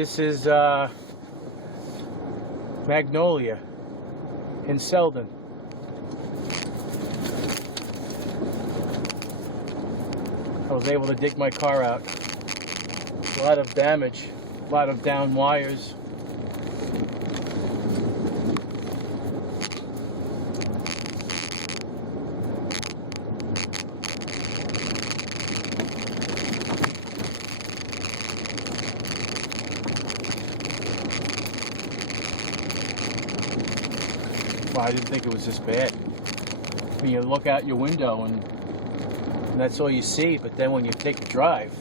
This is Magnolia in Selden. I was able to dig my car out. A lot of damage, a lot of down wires. Well, I didn't think it was this bad. When you look out your window and that's all you see, but then when you take a drive,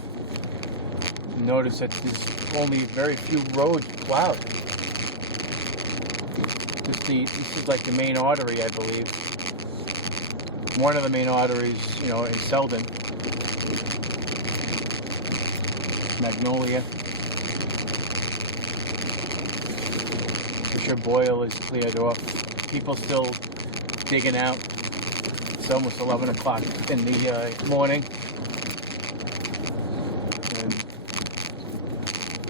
you notice that there's only very few roads plowed. This is like the main artery, I believe. One of the main arteries, in Selden. Magnolia. Fisher Boyle is cleared off. People still digging out. It's almost 11 o'clock in the morning. And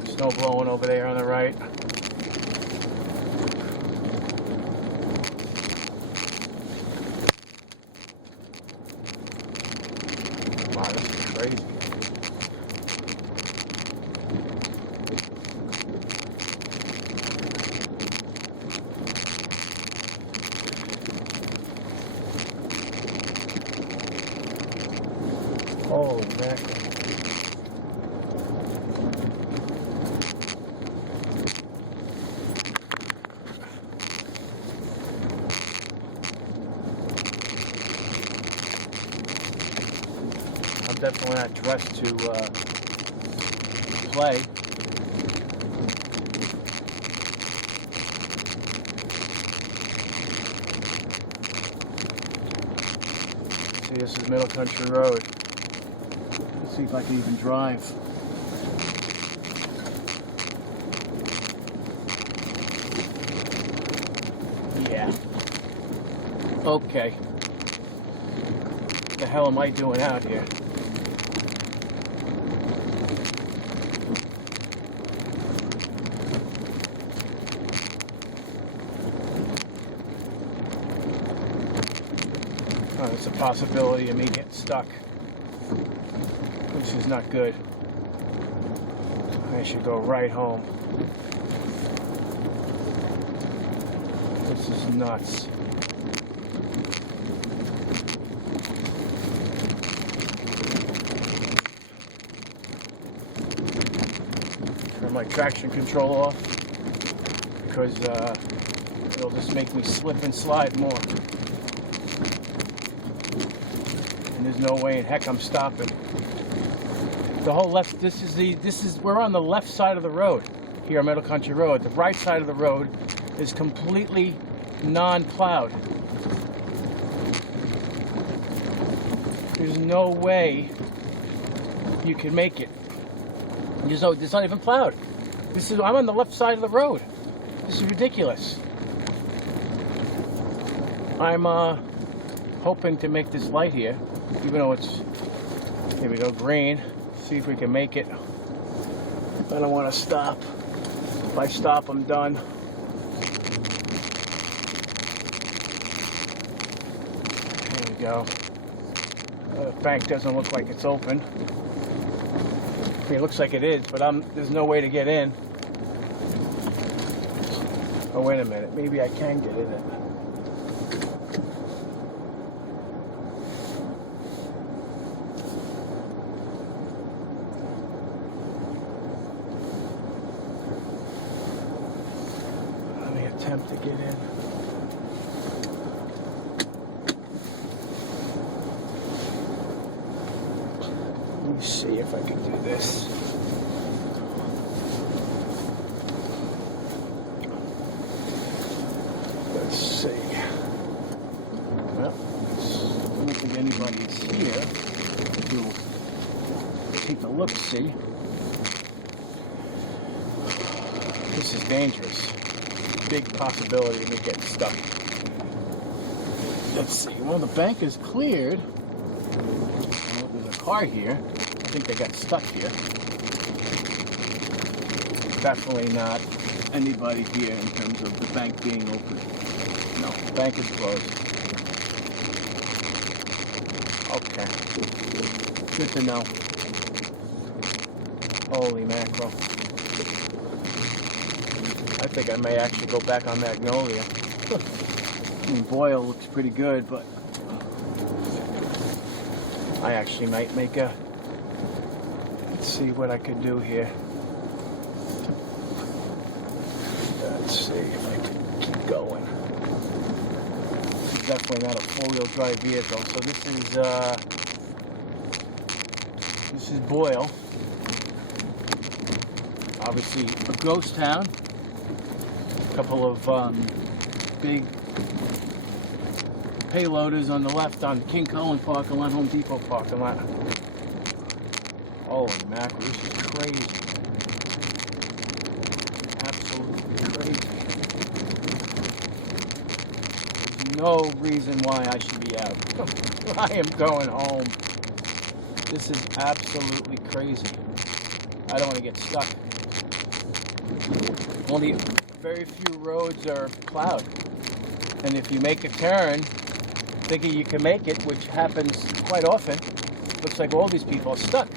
snow blowing over there on the right. Wow, this is crazy. Holy mackerel. I'm definitely not dressed to play. See, this is Middle Country Road. Let's see if I can even drive. Yeah. Okay. What the hell am I doing out here? Oh, there's a possibility of me getting stuck, which is not good. I should go right home. This is nuts. Turn my traction control off because it'll just make me slip and slide more. And there's no way in heck I'm stopping. The whole left, we're on the left side of the road here on Middle Country Road. The right side of the road is completely non-plowed. There's no way you can make it. It's not even plowed. I'm on the left side of the road. This is ridiculous. I'm hoping to make this light here, even though it's, here we go, green. See if we can make it. I don't want to stop. If I stop, I'm done. There we go. The bank doesn't look like it's open. It looks like it is, but there's no way to get in. Oh, wait a minute. Maybe I can get in it. Let me attempt to get in. Let me see if I can do this. Let's see. Well, I don't think anybody's here to take a look-see. This is dangerous. Big possibility of me getting stuck. Let's see. Well, the bank is cleared. Well, there's a car here. I think they got stuck here. Definitely not. Anybody here in terms of the bank being open? No, bank is closed. Okay. Good to know. Holy mackerel. I think I may actually go back on Magnolia. I mean, Boyle looks pretty good, but I actually might make a... Let's see what I can do here. Let's see if I can keep going. This is definitely not a four-wheel drive vehicle. So this is Boyle. Obviously a ghost town. A couple of big payloaders on the left on King Cullen parking lot, Home Depot parking lot. Holy mackerel, this is crazy. Absolutely crazy. There's no reason why I should be out. I am going home. This is absolutely crazy. I don't want to get stuck. Only very few roads are plowed. And if you make a turn, thinking you can make it, which happens quite often, looks like all these people are stuck.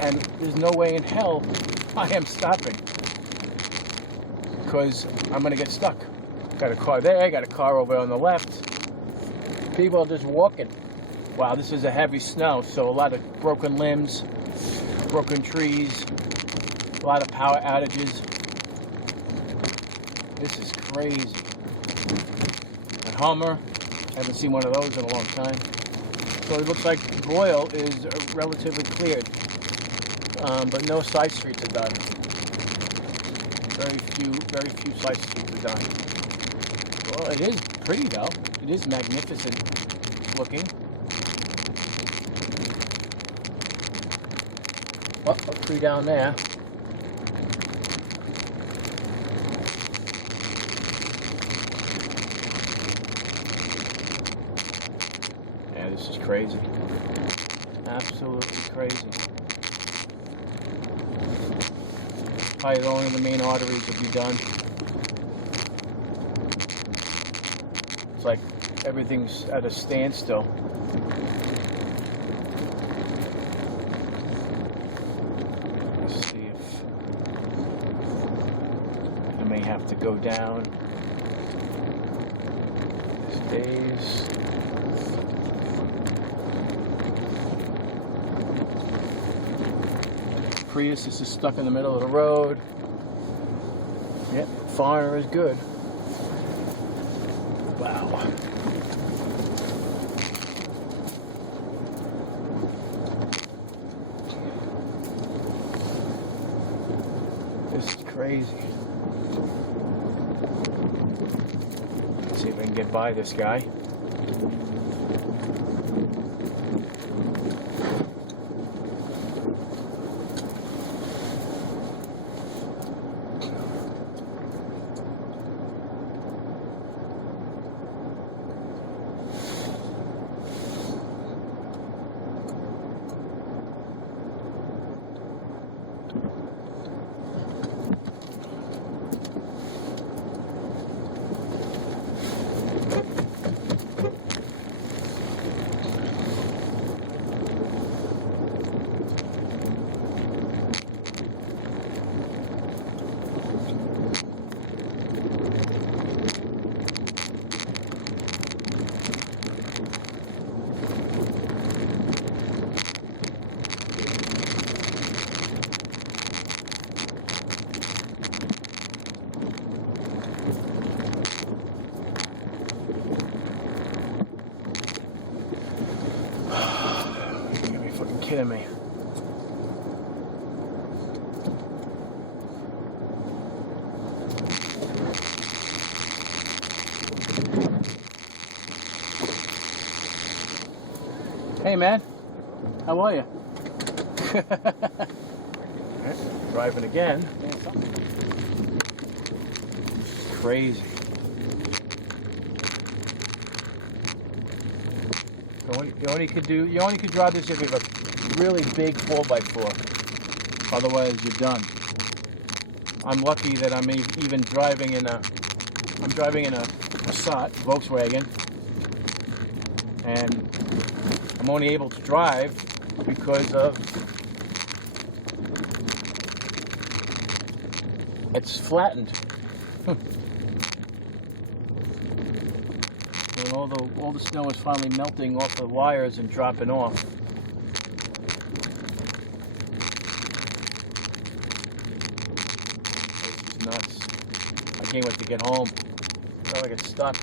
And there's no way in hell I am stopping, because I'm going to get stuck. Got a car there, got a car over on the left. People are just walking. Wow, this is a heavy snow, so a lot of broken limbs, broken trees, a lot of power outages. This is crazy. A Hummer, haven't seen one of those in a long time. So it looks like Boyle is relatively cleared, but no side streets are done. Very few side streets are done. Well, it is pretty though. It is magnificent looking. Oh, a tree down there. Yeah, this is crazy. Absolutely crazy. Probably only the main arteries will be done. It's like everything's at a standstill. Let's see if I may have to go down. Days. Prius, this is stuck in the middle of the road. Yep, Foreigner is good. Wow. This is crazy. Let's see if I can get by this guy. Kidding me. Hey man, how are you? Driving again. Crazy. You only could drive this if you have a really big 4x4. Otherwise, you're done. I'm lucky that I'm even driving in a Passat, Volkswagen, and I'm only able to drive because of it's flattened. And all the snow is finally melting off the wires and dropping off. This is nuts. I can't wait to get home. Oh, I get stuck.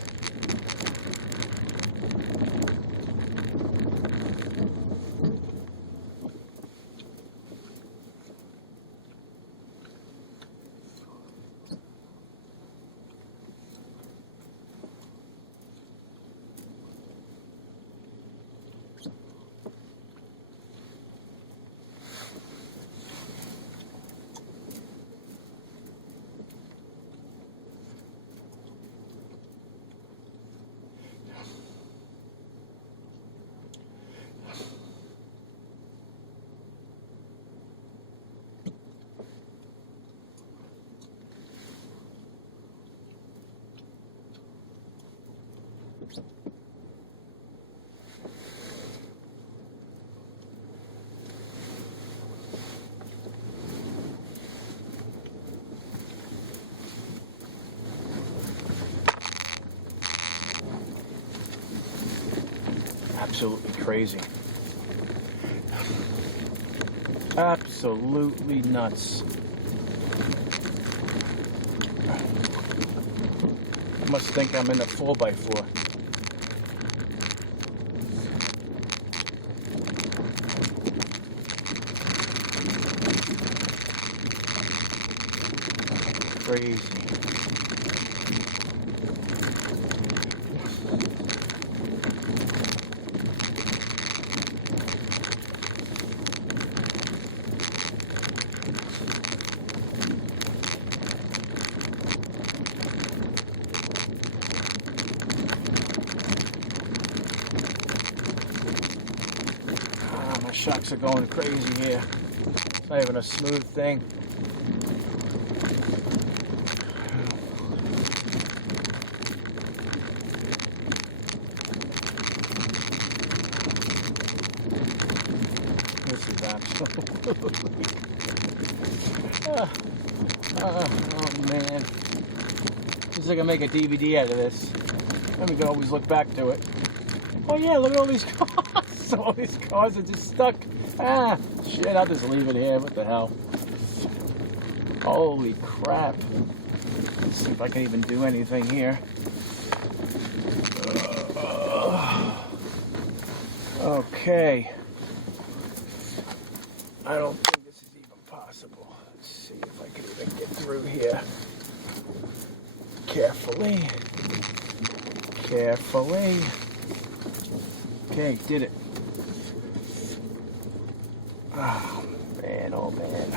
Absolutely crazy. Absolutely nuts. I must think I'm in a 4x4. Crazy. My shocks are going crazy here. It's not even a smooth thing. This is absolutely... oh man. Looks like I can make a DVD out of this. Then we can always look back to it. Oh yeah, look at all these cars. All these cars are just stuck. Ah, shit, I'll just leave it here. What the hell? Holy crap. Let's see if I can even do anything here. Okay. I don't think this is even possible. Let's see if I can even get through here. Carefully. Carefully. Okay, did it. Oh man, oh man.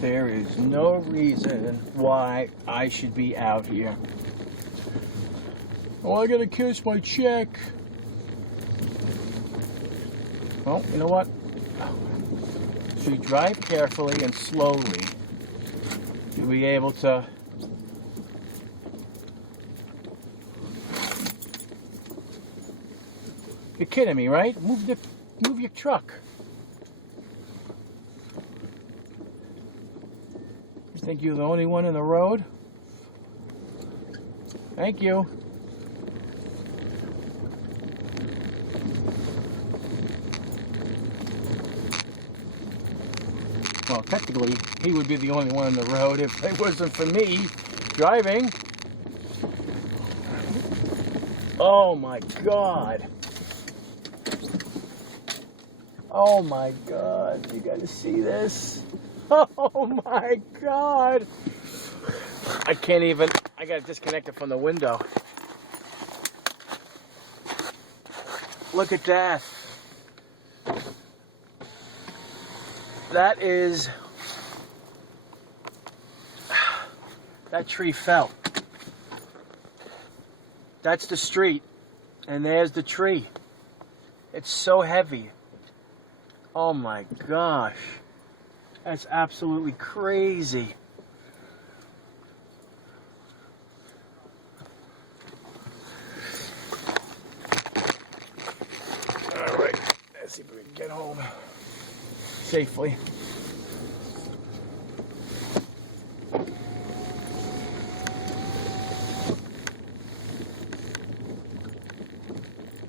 There is no reason why I should be out here. Oh, I gotta cash my check. Well, you know what? So you drive carefully and slowly. You'll be able to You're kidding me, right? Move your truck. You think you're the only one in the road? Thank you. Well, technically, he would be the only one in the road if it wasn't for me driving. Oh my God. Oh my God, you gotta see this. Oh my God. I can't even, I gotta disconnect it from the window. Look at that. That is, that tree fell. That's the street, and there's the tree. It's so heavy. Oh my gosh. That's absolutely crazy. Alright, let's see if we can get home safely.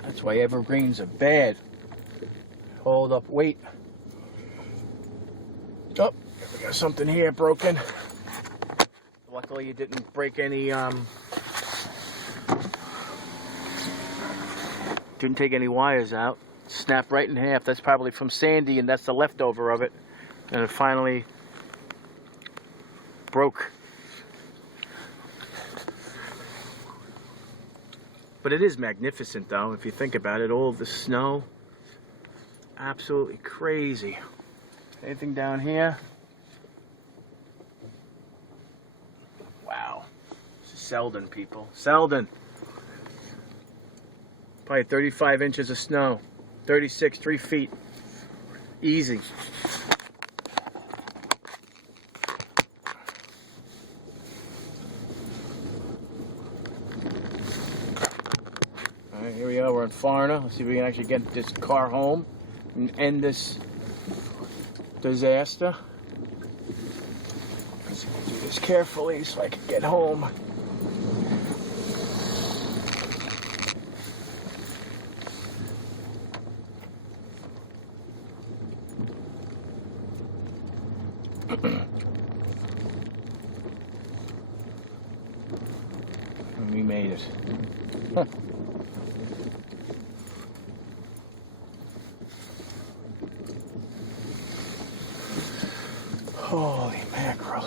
That's why evergreens are bad. Hold up, wait. Oh, we got something here broken. Luckily you didn't break any, didn't take any wires out. Snapped right in half. That's probably from Sandy, and that's the leftover of it. And it finally broke. But it is magnificent though, if you think about it. All of the snow. Absolutely crazy. Anything down here? Wow. This is Selden, people. Selden. Probably 35 inches of snow. 36, 3 feet. Easy. Alright, here we are. We're in Florida. Let's see if we can actually get this car home and end this disaster. Let's do this carefully so I can get home. And we made it. Huh. Holy mackerel.